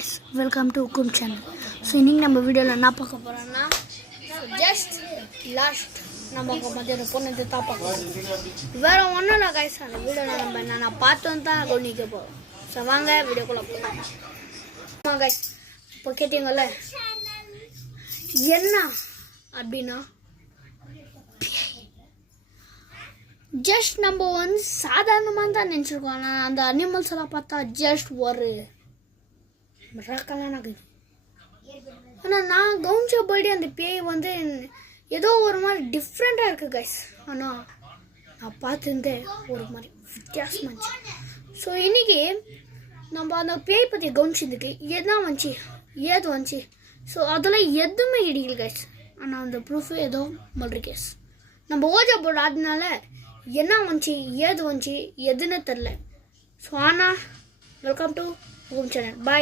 guys, welcome to Hukum channel. So இன்னைக்கு நம்ம வீடியோல என்ன பார்க்க போறோம்னா just last நம்ம மத்தியான பொண்ணு தான் பார்க்க வேற ஒண்ணும் இல்ல guys. அந்த வீடியோல நம்ம என்ன பார்த்தோம் தான் கவனிக்க போறோம். சோ வாங்க வீடியோக்குள்ள போலாம். ஆமா guys, இப்போ கேட்டிங்கல என்ன அப்படினா ஜஸ்ட் நம்ம வந்து சாதாரணமாக தான் நினச்சிருக்கோம். ஆனால் அந்த அனிமல்ஸ் எல்லாம் பார்த்தா ஜஸ்ட் ஒரு மிராக்கலான இது. ஆனால் நான் கவனிச்சபடி அந்த பேய் வந்து ஏதோ ஒரு மாதிரி டிஃப்ரெண்ட்டாக இருக்குது கைஸ். ஆனால் நான் பார்த்துருந்தே ஒரு மாதிரி வித்தியாசமாக இருந்துச்சு. ஸோ இன்றைக்கி நம்ம அந்த பேய் பற்றி கவனிச்சதுக்கு என்ன வந்துச்சு ஏது வந்துச்சு ஸோ அதெல்லாம் எதுவுமே இடிக்கல கைஸ். ஆனால் அந்த ப்ரூஃபு ஏதோ மல்றி கேஸ் நம்ம ஓஜா போர்டு அதனால என்ன வந்துச்சு ஏது வந்துச்சு எதுன்னு தெரில. ஸோ ஆனால் welcome to home channel. Bye.